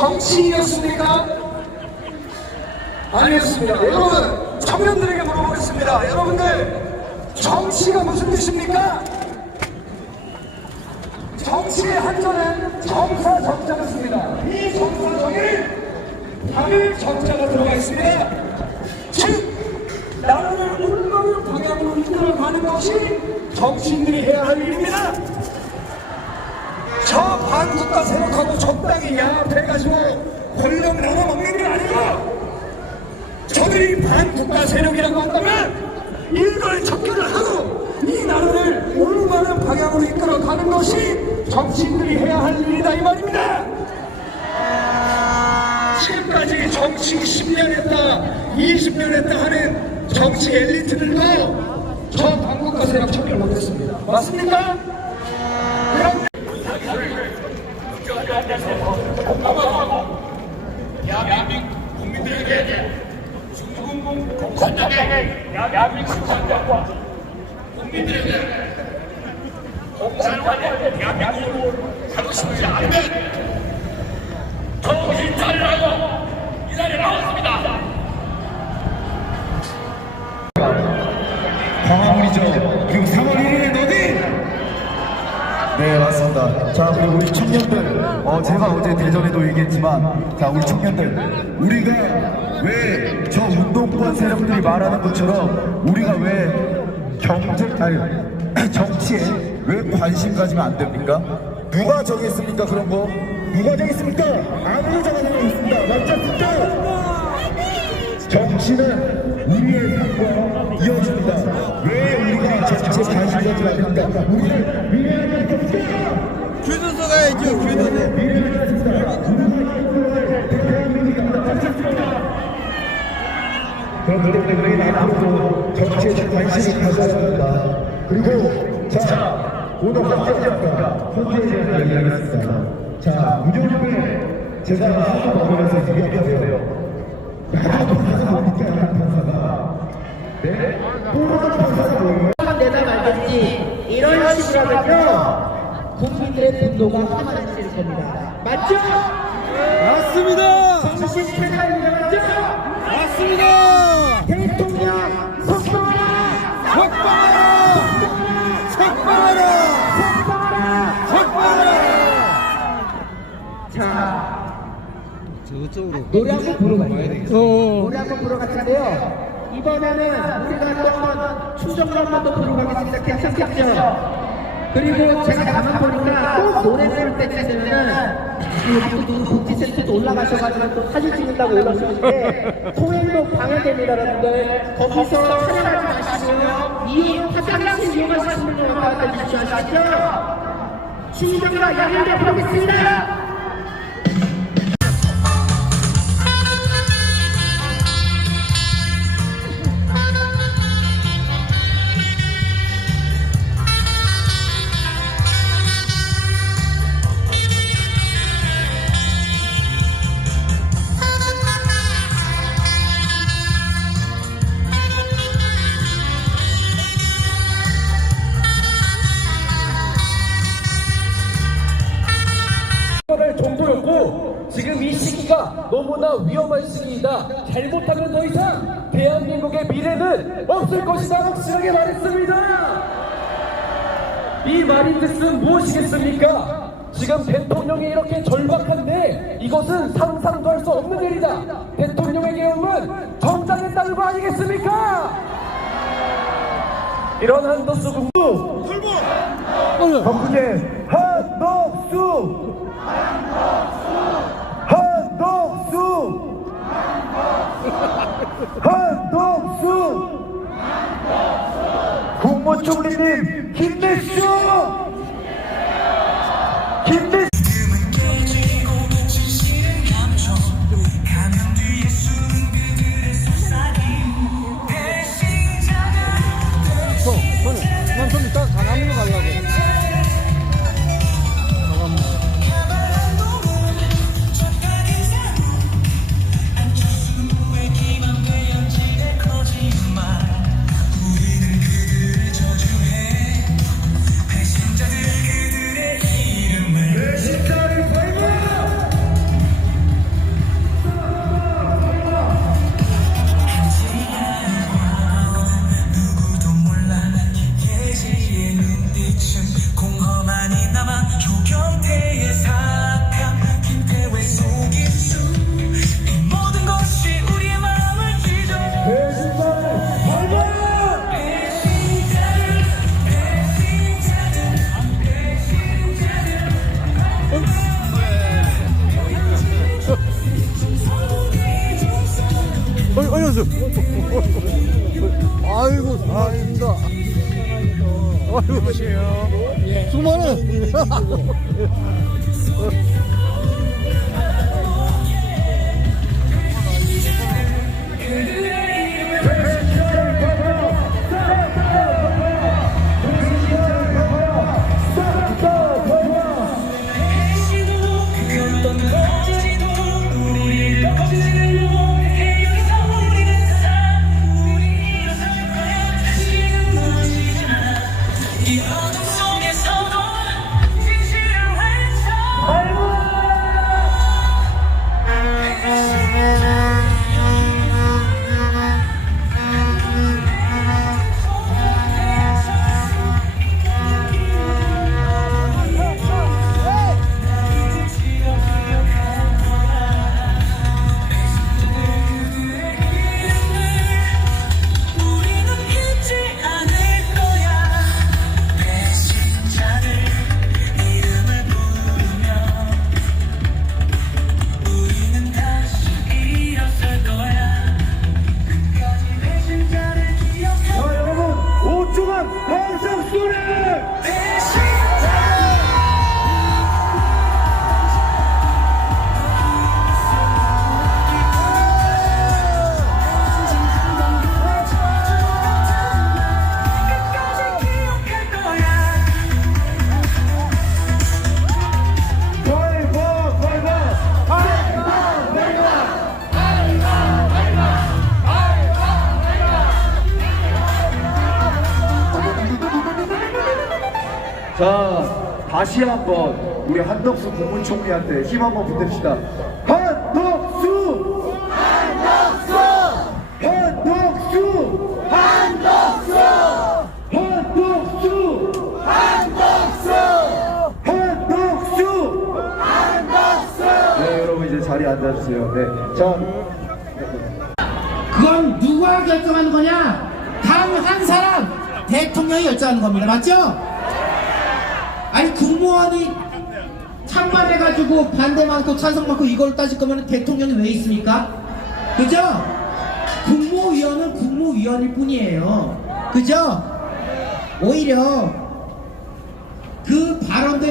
정치인이었습니까? 아니었습니다. 여러분, 청년들에게 물어보겠습니다. 여러분들, 정치가 무슨 뜻입니까? 정치의 한전은 정사 정자가 씁니다. 이 정사정에 단일 정자가 들어가 있습니다. 즉, 나라를 올바른 방향으로 이끌어가는 것이 정치인들이 해야 할 일입니다. 저 반국가 세력하고 적당히 야합해 가지고 권력 나눠 먹는 게 아니고 저들이 반국가 세력이라고 한다면 일괄적결을 하고 이 나라를 올바른 방향으로 이끌어가는 것이 정치인들이 해야 할 일이다 이 말입니다. 지금까지 정치 10년 했다, 20년 했다 하는 정치 엘리트들도 저 반국가 세력 척결 못했습니다. 맞습니까? 그럼 대한민국 국민들에게 중국공 공산당의 대한민국 공산당과 국민들에게 공산당의 대한민국을 하고 싶지 않으면 정신 차리라고 이 자리에 나왔습니다. 광화문이죠. 그리고 3월 1일엔 어디? 네 맞습니다. 자 그리고 우리 청년들, 어 제가 어제 대전에도 얘기했지만, 자 우리 청년들, 우리가 왜 저 운동권 세력들이 말하는 것처럼 우리가 왜 경제 아니 정치에 왜 관심 가지면 안 됩니까? 누가 정했습니까 그런 거? 누가 정했습니까? 아무도 있습니다. 맞지 않습니까? 정치는 우리의 삶과 이어집니다. 왜 우리가 정치에 관심 가지 않습니까? 우리를 미래를 겁니까? 교도소 가야죠 교도소. 그렇기 때문에 우리는 앞으로 정치에 관심을 가져야 합니다. 그리고 자 오늘 헌재니까 헌재에 대한 이야기를 하겠습니다. 자 무조건 제가 하도 먹으면서 얘기하세요. 나도 가서 못 믿게 하는 판사가 네? 또 다른 판사가 뭐예요? 한번 내다 말든지 이런 식으로 하면요 국민들의 분노가 화만해질 겁니다. 맞죠? 맞습니다 정신 차려야 맞죠? 맞습니다 대통령 석방하라! 석방하라 석방하라 석방하라! 석방하라 자 저쪽으로 노래 한번 부르고 가요. 어 노래 한번 부르고 갔는데요. 이번에는 우리가 또 한번 충정도 한번 더 부르고 가겠습니다. 괜찮겠죠? 그리고 제가 가만 보니까 꼭 노래 부를 때쯤 되면은 여기 또 누구 복지센터도 올라가셔가지고 또 사진 찍는다고 올라오시는데 통행도 방해됩니다 여러분들. 거기서 촬영하지 마시고요. 이용 화장실 이용하시는 분들 갖다 주십시오 아시죠? 신정과 양인대 부르겠습니다 잘못하면 더 이상 대한민국의 미래는 없을 것이다. 확실하게 말했습니다. 이 말의 뜻은 무엇이겠습니까? 지금 대통령이 이렇게 절박한데 이것은 상상도 할 수 없는 일이다. 대통령의 계엄은 정당에 따른 거 아니겠습니까? 이런 한도수 군부 덕분에 한덕수 한덕수 한덕수! 국무총리님 힘내시오 아이고 수고만해 이 어 자 다시 한번 우리 한덕수 국무총리한테 힘 한번 보탭시다. 한덕수! 한덕수! 한덕수! 한덕수! 한덕수! 한덕수! 네 여러분 이제 자리에 앉아주세요. 네 자 그건 누가 결정하는 거냐? 단 한 사람 대통령이 결정하는 겁니다. 맞죠? 아니 국무원이 찬반해가지고 반대 많고 찬성 많고 이걸 따질 거면 대통령이 왜 있습니까? 그죠? 국무위원은 국무위원일 뿐이에요. 그죠? 오히려 그 발언들